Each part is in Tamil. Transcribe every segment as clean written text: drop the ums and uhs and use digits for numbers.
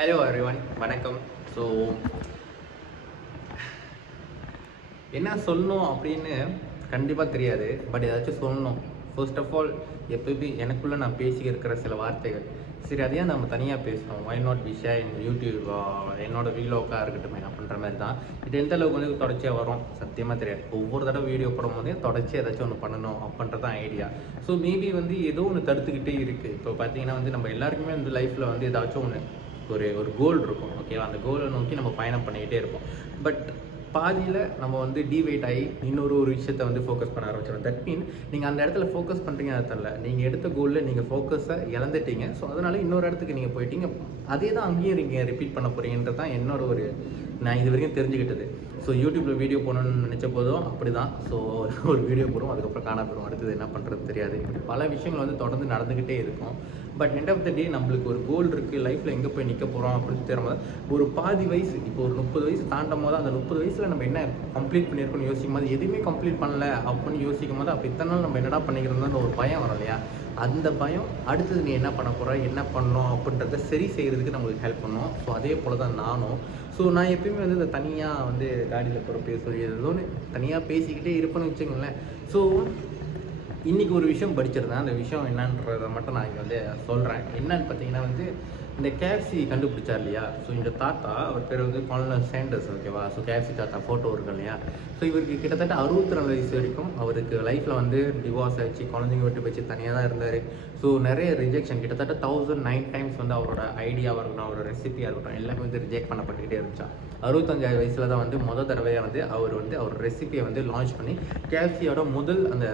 ஹலோ எவ்ரிவன், வணக்கம். ஸோ என்ன சொல்லணும் அப்படின்னு கண்டிப்பாக தெரியாது. பட் ஏதாச்சும் சொல்லணும். ஃபர்ஸ்ட் ஆஃப் ஆல், எப்பயுமே எனக்குள்ளே நான் பேசி இருக்கிற சில வார்த்தைகள், சரி அதையே நம்ம தனியாக பேசணும். Why not we share in YouTube, என்னோட வீடியோக்காக இருக்கட்டும் அப்படின்ற மாதிரி தான். இது எந்த அளவுக்கு வந்து தொடர்ச்சியாக வரும் சத்தியமாக தெரியாது. ஒவ்வொரு தடவை வீடியோ போடும் போதே தொடர்ச்சியாக ஏதாச்சும் ஒன்று பண்ணணும் அப்படின்றது தான் ஐடியா. ஸோ மேபி வந்து ஏதோ ஒன்று தடுத்துக்கிட்டே இருக்குது. இப்போ பார்த்தீங்கன்னா வந்து நம்ம எல்லாருக்குமே வந்து லைஃப்பில் வந்து ஏதாச்சும் ஒன்று ஒரு கோல் இருக்கும். ஓகேவா? அந்த கோலை நோக்கி நம்ம பயணம் பண்ணிக்கிட்டே இருப்போம். பட் பாதியில் நம்ம வந்து டிவைட் ஆகி இன்னொரு விஷயத்தை வந்து ஃபோக்கஸ் பண்ண ஆரம்பிச்சிடும். தட் மீன் நீங்கள் அந்த இடத்துல ஃபோக்கஸ் பண்ணுறீங்க அர்த்தம் இல்லை. நீங்கள் எடுத்த கோலில் நீங்கள் ஃபோக்கஸை இழந்துட்டீங்க. ஸோ அதனால் இன்னொரு இடத்துக்கு நீங்கள் போயிட்டீங்க. அதே தான் அங்கேயும் நீங்கள் ரிப்பீட் பண்ண போகிறீங்கன்றது தான் என்னோட நான் இது வரைக்கும் தெரிஞ்சுக்கிட்டது. ஸோ யூடியூப்பில் வீடியோ போடணும்னு நினச்ச போதும் அப்படி தான். ஸோ ஒரு வீடியோ போடுவோம், அதுக்கப்புறம் காண போயிடும், அடுத்தது என்ன பண்ணுறது தெரியாது. இப்படி பல விஷயங்கள் வந்து தொடர்ந்து நடந்துக்கிட்டே இருக்கும். பட் எண்ட் ஆஃப் த டே நம்மளுக்கு ஒரு கோல் இருக்குது. லைஃப்பில் எங்கே போய் நிற்க போகிறோம் அப்படின்னு தெரியாமல் ஒரு பாதி வயசு, இப்போ ஒரு 30 வயசு தாண்டும் போது அந்த 30 வயசில் நம்ம என்ன கம்ப்ளீட் பண்ணியிருக்கோன்னு யோசிக்கும் போது, எதுவுமே கம்ப்ளீட் பண்ணல அப்படின்னு யோசிக்கும் போது, அப்போ இத்தனை நாள் நம்ம என்னடா பண்ணிக்கிறோம்னு ஒரு பயம் வரும் இல்லையா? அந்த பயம் அடுத்தது நீ என்ன பண்ண போகிற, என்ன பண்ணணும் அப்படின்றத சரி செய்கிறதுக்கு நம்மளுக்கு ஹெல்ப் பண்ணும். ஸோ அதே போல் தான் நானும். ஸோ நான் எப்பயுமே வந்து இந்த தனியாக வந்து காடியில் போகிற பேசுவது ஏதோன்னு தனியாக பேசிக்கிட்டே இருப்பேன்னு வச்சுக்கோங்களேன். ஸோ இன்றைக்கி ஒரு விஷயம் படிச்சிருந்தேன். அந்த விஷயம் என்னன்றதை மட்டும் நான் இங்கே வந்து சொல்கிறேன். என்னன்னு பார்த்தீங்கன்னா வந்து இந்த கேஎஃப்சி கண்டுபிடிச்சார் இல்லையா? ஸோ இந்த தாத்தா, அவர் பேர் வந்து கார்னல் சாண்டர்ஸ். ஓகேவா? ஸோ கேஎஃப்சி தாத்தா ஃபோட்டோ இருக்கு இல்லையா? ஸோ இவருக்கு கிட்டத்தட்ட 62 வயசு வரைக்கும் அவருக்கு லைஃப்பில் வந்து டிவோர்ஸ் ஆச்சு, குழந்தைங்க விட்டு வச்சு தனியாக தான் இருந்தார். ஸோ நிறைய ரிஜெக்ஷன், கிட்டத்தட்ட 1009 டைம்ஸ் வந்து அவரோட ஐடியாவாக இருக்கட்டும், அவரோட ரெசிபியாக இருக்கட்டும், எல்லாமே வந்து ரிஜெக்ட் பண்ணப்பட்டுக்கிட்டே இருந்துச்சா. 65 வயசில் தான் வந்து தடவையாக வந்து அவர் ரெசிபியை வந்து லான்ச் பண்ணி கேஎஃப்சியோட முதல் அந்த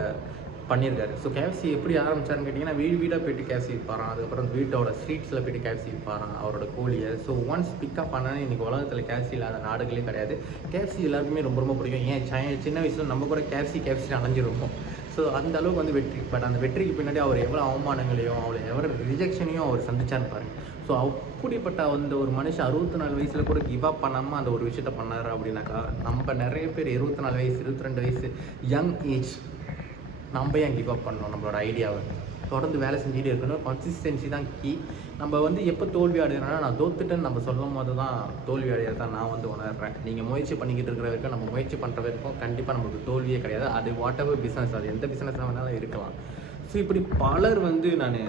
பண்ணியிருக்காரு. ஸோ கேஎஃப்சி எப்படி ஆரம்பிச்சாருன்னு கேட்டிங்கன்னா, வீடு வீடாக போய்ட்டு கேஎஃப்சி விற்பாராம். அதுக்கப்புறம் வீட்டோட ஸ்ட்ரீட்ஸில் போய்ட்டு கேஎஃப்சி விற்பாராம் அவரோட கோழியை. ஸோ ஒன்ஸ் பிக்கப் பண்ணால் இன்றைக்கி உலகத்தில் கேஎஃப்சி இல்லாத நாடுகளே கிடையாது. கேஎஃப்சி எல்லாருக்குமே ரொம்ப ரொம்ப பிடிக்கும். ஏன் சின்ன வயசில் நம்ம கூட கேஎஃப்சி அலைஞ்சிருப்போம். ஸோ அந்த அளவுக்கு வந்து வெற்றி. பட் அந்த வெற்றிக்கு பின்னாடி அவர் எவ்வளோ அவமானங்களையும் எவ்வளோ ரிஜெக்ஷனையும் அவர் சந்திச்சான்னு பாருங்கள். ஸோ அப்படிப்பட்ட அந்த ஒரு மனுஷன் 64 வயசில் கூட கிவ் அப் பண்ணாமல் அந்த ஒரு விஷயத்த பண்ணார் அப்படின்னாக்கா, நம்ம நிறைய பேர் 24 வயசு 22 வயசு யங் ஏஜ் நம்ம ஏன் கிவ் அப் பண்ணணும் நம்மளோட ஐடியாவை? தொடர்ந்து வேலை செஞ்சுட்டே இருக்கணும். கன்சிஸ்டன்சி தான் கீ. நம்ம வந்து எப்போ தோல்வி அடைகிறோன்னா, நான் தோத்துட்டேன்னு நம்ம சொல்லும் போது தான் தோல்வி அடையிறதான் நான் வந்து உணர்றேன். நீங்கள் முயற்சி பண்ணிக்கிட்டு இருக்கிற வரைக்கும், நம்ம முயற்சி பண்ணுற வரைக்கும் கண்டிப்பாக நமக்கு தோல்வியே கிடையாது. அது வாட் எவர் பிஸ்னஸ், அது எந்த பிஸ்னஸாக வேணாலும் இருக்கலாம். ஸோ இப்படி பலர் வந்து நான்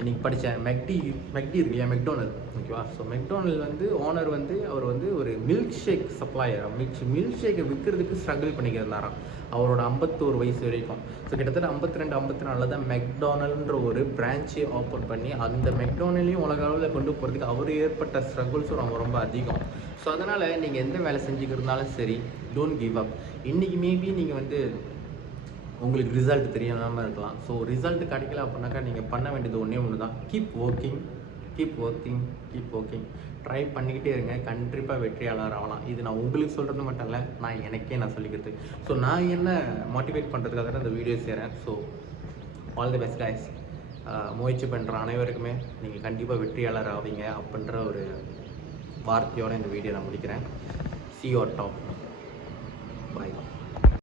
இன்றைக்கி படித்தேன். மெக்டி இருக்கு இல்லையா? மெக்டோனல். ஓகேவா? ஸோ மெக்டோனல் வந்து ஓனர் வந்து அவர் வந்து ஒரு மில்க் ஷேக் சப்ளையர். மில்க் ஷேக்கை விற்கிறதுக்கு ஸ்ட்ரகிள் பண்ணிக்கிறந்தாராம் அவரோட 51 வயசு வரைக்கும். ஸோ கிட்டத்தட்ட 52 54 தான் மெக்டோனல்ன்ற ஒரு பிரான்ச்சே ஓப்பன் பண்ணி அந்த மெக்டோனலையும் உலக அளவில் கொண்டு போகிறதுக்கு அவர் ஏற்பட்ட ஸ்ட்ரகிள்ஸும் ரொம்ப ரொம்ப அதிகம். ஸோ அதனால் நீங்கள் எந்த வேலை செஞ்சுக்கிறதுனாலும் சரி, டோன்ட் கிவ் அப். இன்றைக்கி மேபி நீங்கள் வந்து உங்களுக்கு ரிசல்ட் தெரியாமல் இருக்கலாம். ஸோ ரிசல்ட் கிடைக்கல அப்படின்னாக்கா நீங்கள் பண்ண வேண்டியது ஒன்று தான். Keep working. ட்ரை பண்ணிக்கிட்டே இருங்க. கண்டிப்பாக வெற்றியாளர் ஆகலாம். இது நான் உங்களுக்கு சொல்கிறது மட்டும் இல்லை, நான் சொல்லிக்கிறது. ஸோ நான் என்ன மோட்டிவேட் பண்ணுறதுக்காக தான் இந்த வீடியோ செய்கிறேன். So all the best guys. முயற்சி பண்ணுற அனைவருக்குமே நீங்கள் கண்டிப்பாக வெற்றியாளர் ஆவீங்க அப்படின்ற ஒரு வார்த்தையோடு இந்த வீடியோ நான் முடிக்கிறேன். See you on top. Bye.